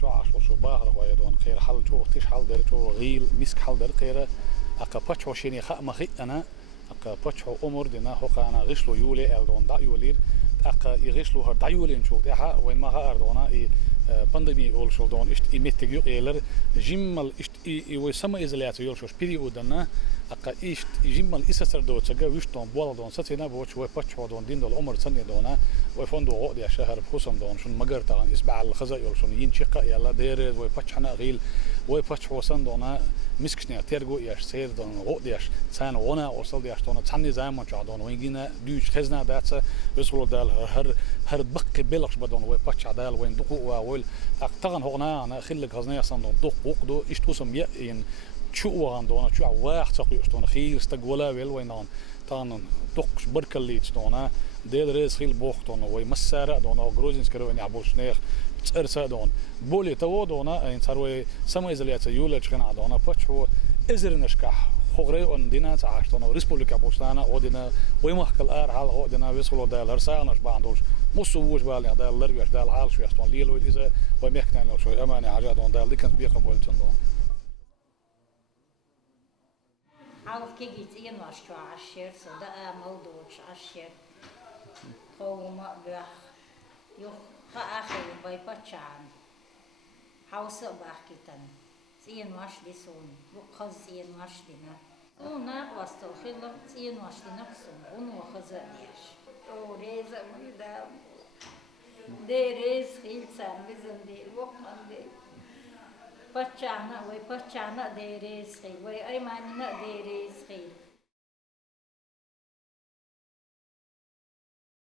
شو عشو شو باهر ويدون خير حل شو تيش حل در شو غيل مسك حل در خير أكا بتشو شيني خا ما خي أنا أكا بتشو أمور دينا هو أنا غشلو يولي ألدون دا يولير أكا يغشلو هر دا يولين شو تها وين ما هاردونا إي بانديمي أول شو دون إشت إمتجيو إيلر جمل إشت ويسمى إزليات يول شو بيري ودنا أكا إشت جمل إسسر دو تجا ويشتون بولا دون ستينا بوش وبتشو دون دين دول عمر سنة دونا ويفندو غودي شهر بخصم دون شون مجر تاعن إسبع الخزا يول شون ينشقة يلا دير ويبتشنا غيل ويبتش وصن دونا مسكشني تيرجو ياش سير دون غودياش سان غنا وصل دياش دون تعني زمان شو دون وينجينا دوش خزنا داتس وصلوا دال هر بق بلش بدون ويبتش عدال وين دقوا ويل أقطعن هغنا أنا خلك خزنا يصن دون دق وقدو إشتوسم يين شو عندنا شو واحد سقي أشتون خير استقبله وينان تانن دقش بركليت دونا ديل ريز خيل بوختون ويمسر دونا جروزين سكرو يعبوش نيخ ترسا دون بولي تو دونا إن صاروا سما إزليات يولج كنا دونا بتشو إزر نشكح خغري وندينا تعاشتون وريسبوليكا بوستانا ودينا ويمحك الآر حال ودينا ويصلوا دال هرسانش بعندوش مصووش بالي دال لرجش دال حال شو يستون ليلو إذا ويمحكنا شو أمانة عجاد دون دال دي كانت بيقبلتون دون عاوز كي جيتين واشتو عشير صدق موضوعش عشير هو ما بيخ يخ خاخر بايباتشان حوس باحكي تاني سين واش دي سون بخز سين واش دينا ونا واستو خلق سين واش دينا سون ونو خزا ديش او ريزا ميدا دي ريز خيل سان بزن دي وقمان دي باتشانا وي باتشانا دي ريز خيل وي ايمانينا دي ريز خيل